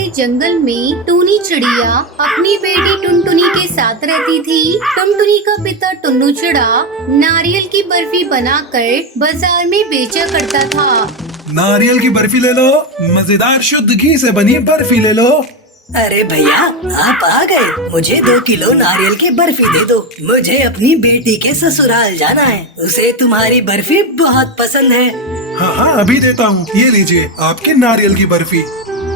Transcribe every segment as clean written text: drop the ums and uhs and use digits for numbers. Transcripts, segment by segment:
से जंगल में टूनी चिड़िया अपनी बेटी टुनटुनी के साथ रहती थी। टुनटुनी का पिता टुन्नू चिड़ा नारियल की बर्फी बनाकर बाजार में बेचा करता था। नारियल की बर्फी ले लो, मजेदार शुद्ध घी से बनी बर्फी ले लो। अरे भैया, आप आ गए। मुझे 2 किलो नारियल की बर्फी दे दो। मुझे अपनी बेटी के ससुराल जाना है, उसे तुम्हारी बर्फी बहुत पसंद है। हाँ हाँ, अभी देता हूँ। ये लीजिए आपकी नारियल की बर्फी।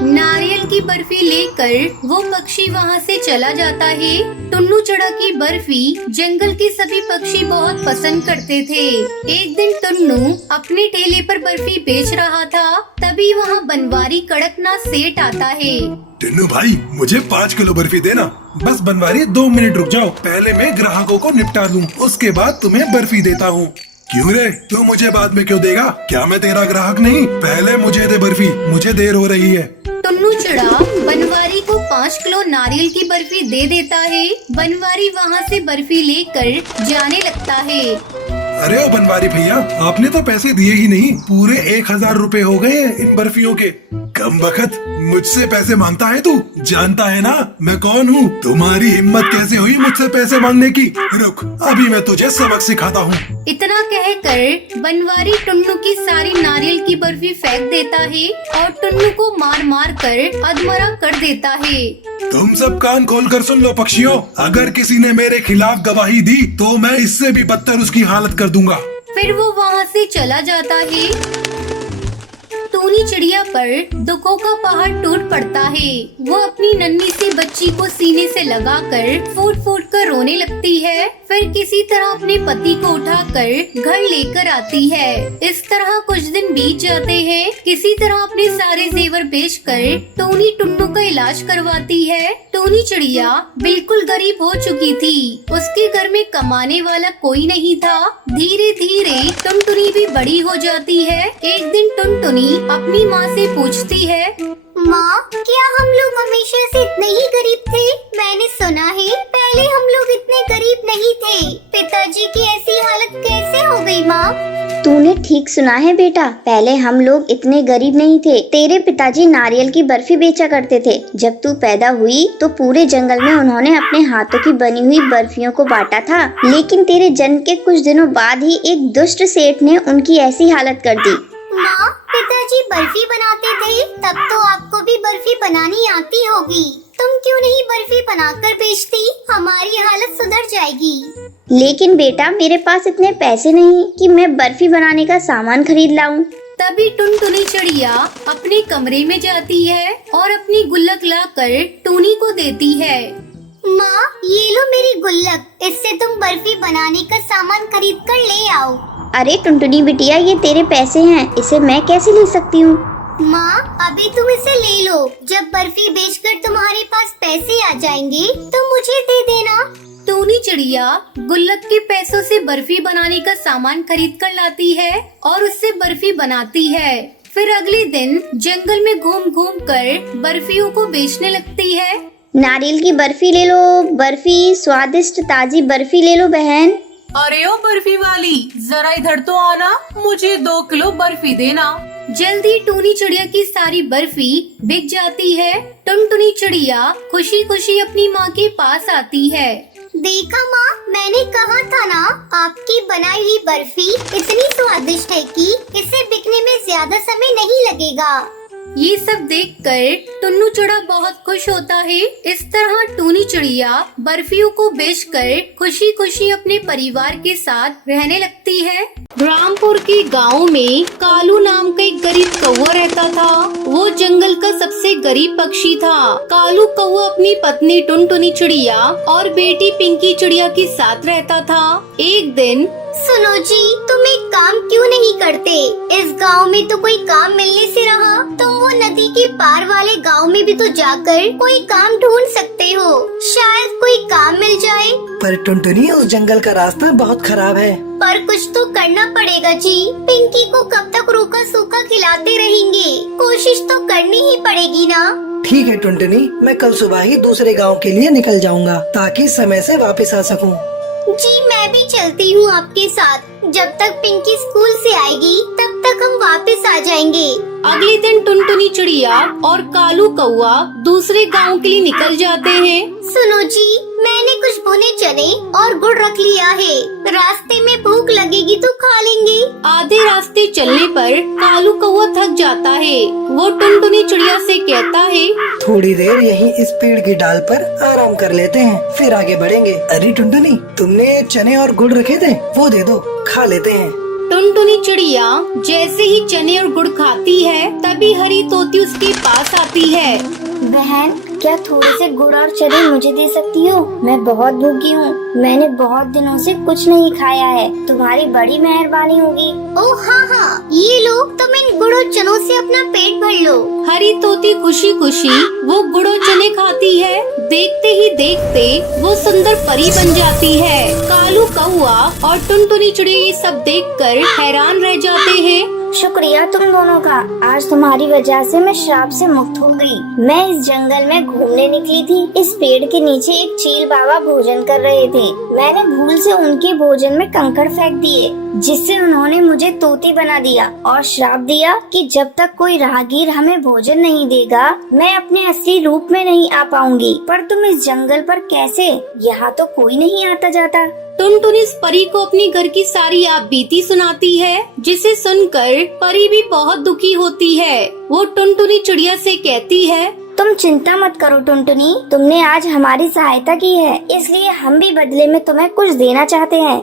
नारियल की बर्फी लेकर वो पक्षी वहाँ से चला जाता है। टुन्नू चिड़ा की बर्फी जंगल के सभी पक्षी बहुत पसंद करते थे। एक दिन टुन्नू अपने ठेले पर बर्फी बेच रहा था, तभी वहाँ बनवारी कड़कनाथ सेठ आता है। टुन्नू भाई, मुझे 5 किलो बर्फी देना। बस बनवारी 2 मिनट रुक जाओ, पहले मैं ग्राहकों को निपटा लूँ, उसके बाद तुम्हें बर्फी देता हूँ। क्यों रे, तू मुझे बाद में क्यों देगा? क्या मैं तेरा ग्राहक नहीं? पहले मुझे दे बर्फी, मुझे देर हो रही है। टुन्नू चिड़ा बनवारी को 5 किलो नारियल की बर्फी दे देता है। बनवारी वहाँ से बर्फी लेकर जाने लगता है। अरे ओ बनवारी भैया, आपने तो पैसे दिए ही नहीं, पूरे 1000 रुपए हो गए इन बर्फियों के। कम बखत मुझसे पैसे मांगता है तू? जानता है ना मैं कौन हूँ? तुम्हारी हिम्मत कैसे हुई मुझसे पैसे मांगने की? रुक, अभी मैं तुझे सबक सिखाता हूँ। इतना कहकर बनवारी टुन्नू की सारी नारियल की बर्फी फेंक देता है और टुन्नू को मार मार कर अधमरा कर देता है। तुम सब कान खोल कर सुन लो पक्षियों, अगर किसी ने मेरे खिलाफ गवाही दी तो मैं इससे भी बदतर उसकी हालत कर दूंगा। फिर वो वहाँ से चला जाता है। टूनी चिड़िया पर दुखों का पहाड़ टूट पड़ता है। वो अपनी नन्ही सी बच्ची को सीने से लगाकर फूट फूट कर रोने लगती है। फिर किसी तरह अपने पति को उठाकर घर लेकर आती है। इस तरह कुछ दिन बीत जाते हैं। किसी तरह अपने सारे जेवर बेचकर टूनी टुन्नू का इलाज करवाती है। टूनी चिड़िया बिल्कुल गरीब हो चुकी थी। उसके घर में कमाने वाला कोई नहीं था। धीरे धीरे टुनटुनी भी बड़ी हो जाती है। एक दिन टुनटुनी अपनी माँ से पूछती है, माँ, क्या हम लोग हमेशा से इतने ही गरीब थे? मैंने सुना है पहले हम लोग इतने गरीब नहीं थे। पिताजी की ऐसी हालत कैसे हो गई माँ? तूने ठीक सुना है बेटा, पहले हम लोग इतने गरीब नहीं थे। तेरे पिताजी नारियल की बर्फी बेचा करते थे। जब तू पैदा हुई तो पूरे जंगल में उन्होंने अपने हाथों की बनी हुई बर्फियों को बांटा था, लेकिन तेरे जन्म के कुछ दिनों बाद ही एक दुष्ट सेठ ने उनकी ऐसी हालत कर दी। माँ, पिताजी बर्फी बनाते थे, तब तो आपको भी बर्फी बनानी आती होगी। तुम क्यों नहीं बर्फी बनाकर बेचती? हमारी हालत सुधर जाएगी। लेकिन बेटा, मेरे पास इतने पैसे नहीं कि मैं बर्फी बनाने का सामान खरीद लाऊं। तभी टुनटुनी चिड़िया अपने कमरे में जाती है और अपनी गुल्लक लाकर टूनी को देती है। माँ, ये लो मेरी गुल्लक, इससे तुम बर्फी बनाने का सामान खरीद कर ले आओ। अरे टुनटुनी बिटिया, ये तेरे पैसे हैं, इसे मैं कैसे ले सकती हूँ? माँ, अभी तुम इसे ले लो। जब बर्फी बेचकर तुम्हारे पास पैसे आ जाएंगे तो मुझे दे देना। टूनी चिड़िया गुल्लक के पैसों से बर्फी बनाने का सामान खरीद कर लाती है और उससे बर्फी बनाती है। फिर अगले दिन जंगल में घूम घूम कर बर्फियों को बेचने लगती है। नारियल की बर्फी ले लो, बर्फी स्वादिष्ट ताजी बर्फी ले लो बहन। अरे ओ बर्फी वाली, जरा इधर तो आना, मुझे 2 किलो बर्फी देना। जल्दी टूनी चिड़िया की सारी बर्फी बिक जाती है। टुनटुनी चिड़िया खुशी खुशी अपनी माँ के पास आती है। देखा माँ, मैंने कहा था ना, आपकी बनाई हुई बर्फी इतनी स्वादिष्ट है कि इसे बिकने में ज्यादा समय नहीं लगेगा। ये सब देखकर टुन्नू चिड़ा बहुत खुश होता है। इस तरह टूनी चिड़िया बर्फियों को बेचकर खुशी खुशी अपने परिवार के साथ रहने लगती है। रामपुर के गांव में कालू नाम का एक गरीब कौवा रहता था। वो जंगल का सबसे गरीब पक्षी था। कालू कौवा अपनी पत्नी टुनटुनी चिड़िया और बेटी पिंकी चिड़िया के साथ रहता था। एक दिन, सुनो जी, तुम एक काम क्यों नहीं करते? इस गांव में तो कोई काम मिलने से रहा, तुम वो नदी के पार वाले गांव में भी तो जाकर कोई काम ढूंढ सकते हो, शायद कोई काम मिल जाए। पर टुनटुनी, उस जंगल का रास्ता बहुत खराब है। पर कुछ तो करना पड़ेगा जी। पिंकी को कब तक रूखा सूखा खिलाते रहेंगे? कोशिश तो करनी ही पड़ेगी ना। ठीक है टुनटुनी, मैं कल सुबह ही दूसरे गांव के लिए निकल जाऊंगा ताकि समय से वापस आ सकूं। जी, मैं भी चलती हूँ आपके साथ। जब तक पिंकी स्कूल से आएगी तब तक हम वापस आ जाएंगे। अगले दिन टुनटुनी चिड़िया और कालू कौआ दूसरे गांव के लिए निकल जाते हैं। सुनो जी, मैंने कुछ भुने चने और गुड़ रख लिया है। रास्ते में भूख लगेगी तो खा लेंगे। आधे रास्ते चलने पर कालू कौआ थक जाता है। वो टुनटुनी चिड़िया से कहता है, थोड़ी देर यहीं इस पेड़ की डाल पर आराम कर लेते हैं, फिर आगे बढ़ेंगे। अरे टुनटुनी, तुमने चने और गुड़ रखे थे, वो दे दो, खा लेते हैं। टुनटुनी चिड़िया जैसे ही चने और गुड़ खाती है तभी हरी तोती उसके पास आती है। बहन, क्या थोड़े से गुड़ और चने मुझे दे सकती हो? मैं बहुत भूखी हूँ। मैंने बहुत दिनों से कुछ नहीं खाया है। तुम्हारी बड़ी मेहरबानी होगी। ओह हाँ, ये लो, तुम इन गुड़ और चनों से अपना पेट भर लो। हरी तोती खुशी खुशी वो गुड़ और चने खाती है। देखते ही देखते वो सुंदर परी बन जाती है। कालू कौआ और टुनटुनी चिड़िया ये सब देखकर हैरान रह जाते हैं। शुक्रिया तुम दोनों का। आज तुम्हारी वजह से मैं श्राप से मुक्त हो गई। मैं इस जंगल में घूमने निकली थी। इस पेड़ के नीचे एक चील बाबा भोजन कर रहे थे। मैंने भूल से उनके भोजन में कंकड़ फेंक दिए, जिससे उन्होंने मुझे तोती बना दिया और श्राप दिया कि जब तक कोई राहगीर हमें भोजन नहीं देगा, मैं अपने असली रूप में नहीं आ पाऊंगी। पर तुम इस जंगल पर कैसे? यहाँ तो कोई नहीं आता जाता। टुनटुनी इस परी को अपनी घर की सारी आप बीती सुनाती है, जिसे सुनकर परी भी बहुत दुखी होती है। वो टुनटुनी चिड़िया से कहती है, तुम चिंता मत करो टुनटुनी, तुमने आज हमारी सहायता की है, इसलिए हम भी बदले में तुम्हें कुछ देना चाहते हैं।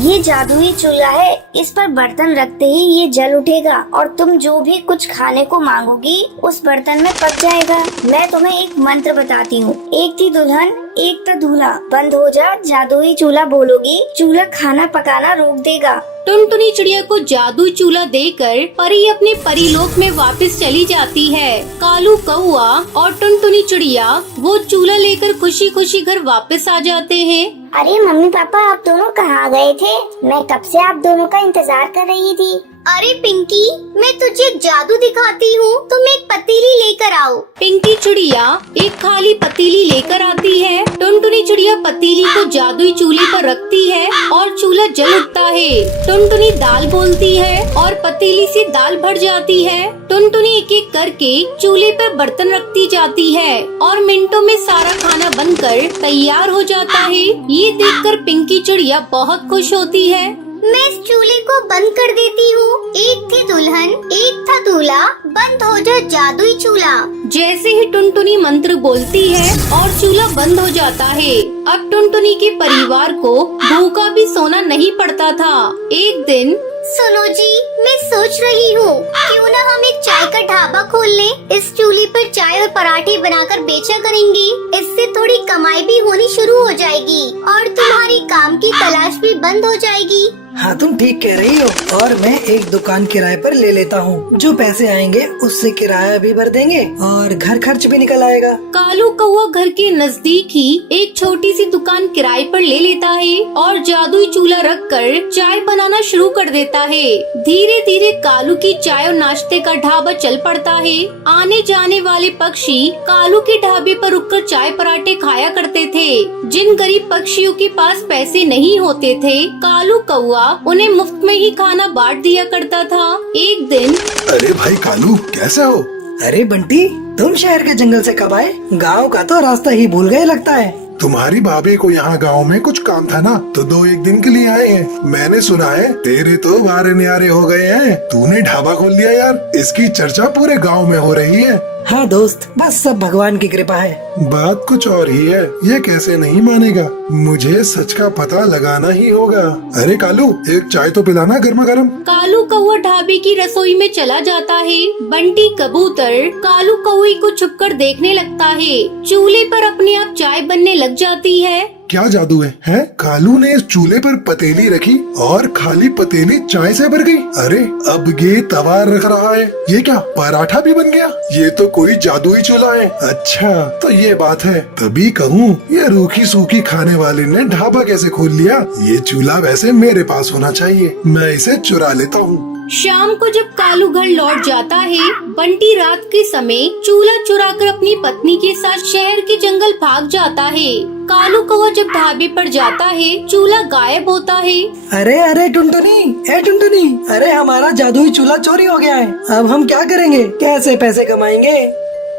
ये जादुई चूल्हा है, इस पर बर्तन रखते ही ये जल उठेगा और तुम जो भी कुछ खाने को मांगोगी उस बर्तन में पक जाएगा। मैं तुम्हें एक मंत्र बताती हूँ। एक थी दुल्हन, एक था दूल्हा, बंद हो जा, जादुई चूल्हा बोलोगी, चूल्हा खाना पकाना रोक देगा। टुनटुनी चिड़िया को जादुई चूल्हा देकर परी अपने परीलोक में वापस चली जाती है। कालू कौआ और टुनटुनी चिड़िया वो चूल्हा लेकर खुशी खुशी घर वापस आ जाते हैं। अरे मम्मी पापा, आप दोनों कहाँ गए थे? मैं कब से आप दोनों का इंतजार कर रही थी। अरे पिंकी, मैं तुझे जादू दिखाती हूँ, तुम एक पतीली लेकर आओ। पिंकी चिड़िया एक खाली पतीली लेकर आती है। टुनटुनी चिड़िया पतीली को जादुई चूल्हे पर रखती है और चूल्हा जल उठता है। टुनटुनी दाल बोलती है और पतीली से दाल भर जाती है। टुनटुनी एक एक करके चूल्हे पर बर्तन रखती जाती है और मिनटों में सारा खाना बनकर तैयार हो जाता है। ये देखकर पिंकी चिड़िया बहुत खुश होती है। मैं इस चूल्हे को बंद कर देती हूँ। एक थी दुल्हन, एक था दूल्हा, बंद हो जा जादुई चूल्हा। जैसे ही टुनटुनी मंत्र बोलती है और चूल्हा बंद हो जाता है। अब टुनटुनी के परिवार को भूखा भी सोना नहीं पड़ता था। एक दिन सुनो जी, मैं सोच रही हूँ क्यों न हम एक चाय का ढाबा खोल लें। इस चूल्हे पर चाय और पराठे बनाकर बेचा करेंगे। इससे थोड़ी कमाई भी होनी शुरू हो जाएगी और तुम्हारी काम की तलाश भी बंद हो जाएगी। हाँ, तुम ठीक कह रही हो। और मैं एक दुकान किराए पर ले लेता हूँ। जो पैसे आएंगे उससे किराया भी भर देंगे और घर खर्च भी निकल आएगा। कालू कौआ घर के नजदीक ही एक छोटी सी दुकान किराए पर ले लेता है और जादुई चूल्हा रखकर चाय बनाना शुरू कर देता है। धीरे धीरे कालू की चाय और नाश्ते का ढाबा चल पड़ता है। आने जाने वाले पक्षी कालू के ढाबे पर रुककर चाय पराठे खाया करते थे। जिन गरीब पक्षियों के पास पैसे नहीं होते थे, कालू कौआ उन्हें मुफ्त में ही खाना बांट दिया करता था। एक दिन, अरे भाई कालू, कैसे हो? अरे बंटी, तुम शहर के जंगल से कब आए? गाँव का तो रास्ता ही भूल गए लगता है। तुम्हारी भाभी को यहाँ गांव में कुछ काम था ना, तो 2-1 दिन के लिए आए हैं। मैंने सुना है तेरे तो वारे न्यारे हो गए हैं। तूने ढाबा खोल दिया यार, इसकी चर्चा पूरे गांव में हो रही है। हाँ दोस्त, बस सब भगवान की कृपा है। बात कुछ और ही है, ये कैसे नहीं मानेगा? मुझे सच का पता लगाना ही होगा। अरे कालू, एक चाय तो पिलाना गर्मा गर्म। कालू कौआ ढाबे की रसोई में चला जाता है। बंटी कबूतर कालू कौए को छुपकर देखने लगता है। चूल्हे पर अपने आप चाय बनने लग जाती है। क्या जादू है, हैं? कालू ने इस चूल्हे पर पतीली रखी और खाली पतीली चाय से भर गई। अरे अब ये तवा रख रहा है, ये क्या पराठा भी बन गया? ये तो कोई जादुई चूल्हा है। अच्छा, तो ये बात है। तभी कहूँ ये रूखी सूखी खाने वाले ने ढाबा कैसे खोल लिया? ये चूल्हा वैसे मेरे पास होना चाहिए, मैं इसे चुरा लेता हूँ। शाम को जब कालू घर लौट जाता है, बंटी रात के समय चूल्हा चुराकर अपनी पत्नी के साथ शहर के जंगल भाग जाता है। कालू कौवा जब ढाबे पर जाता है चूल्हा गायब होता है। अरे अरे टुनटुनी, ए टुनटुनी, अरे हमारा जादुई चूल्हा चोरी हो गया है। अब हम क्या करेंगे, कैसे पैसे कमाएंगे?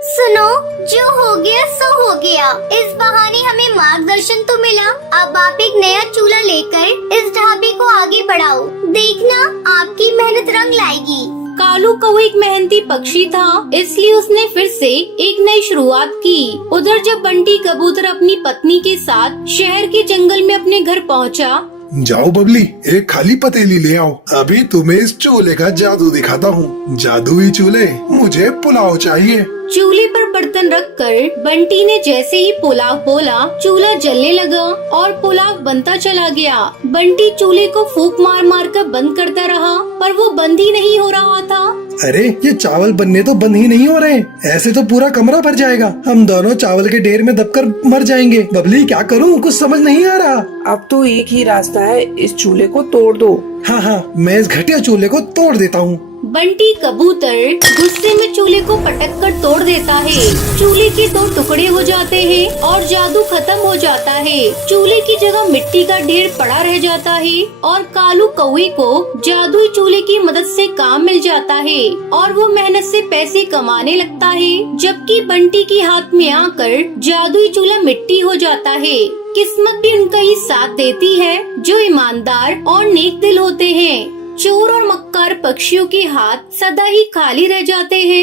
सुनो, जो हो गया सो हो गया। इस बहाने हमें मार्गदर्शन तो मिला। अब आप एक नया चूल्हा लेकर इस ढाबे को आगे बढ़ाओ। देखना आपकी मेहनत रंग लाएगी। कालू कौवा एक मेहनती पक्षी था, इसलिए उसने फिर से एक नई शुरुआत की। उधर जब बंटी कबूतर अपनी पत्नी के साथ शहर के जंगल में अपने घर पहुंचा। जाओ बबली, एक खाली पतीली ले आओ। अभी तुम्हें इस चूल्हे का जादू दिखाता हूँ। जादुई चूल्हे, मुझे पुलाव चाहिए। चूल्हे पर बर्तन रखकर बंटी ने जैसे ही पुलाव बोला, चूल्हा जलने लगा और पुलाव बनता चला गया। बंटी चूल्हे को फूंक मार मार कर बंद करता रहा, पर वो बंद ही नहीं हो रहा था। अरे ये चावल बनने तो बंद ही नहीं हो रहे, ऐसे तो पूरा कमरा भर जाएगा। हम दोनों चावल के ढेर में दबकर मर जाएंगे। बबली क्या करूं, कुछ समझ नहीं आ रहा। अब तो एक ही रास्ता है, इस चूल्हे को तोड़ दो। हाँ हाँ, मैं इस घटिया चूल्हे को तोड़ देता हूँ। बंटी कबूतर गुस्से में चूल्हे को पटक कर तोड़ देता है। चूल्हे के 2 टुकड़े हो जाते हैं और जादू खत्म हो जाता है। चूल्हे की जगह मिट्टी का ढेर पड़ा रह जाता है और कालू कौवे को जादुई चूल्हे की मदद से काम मिल जाता है और वो मेहनत से पैसे कमाने लगता है, जबकि बंटी के हाथ में आकर जादुई चूल्हा मिट्टी हो जाता है। किस्मत भी उनका ही साथ देती है, जो ईमानदार और नेक दिल होते हैं। चोर और मक्कार पक्षियों के हाथ सदा ही खाली रह जाते हैं।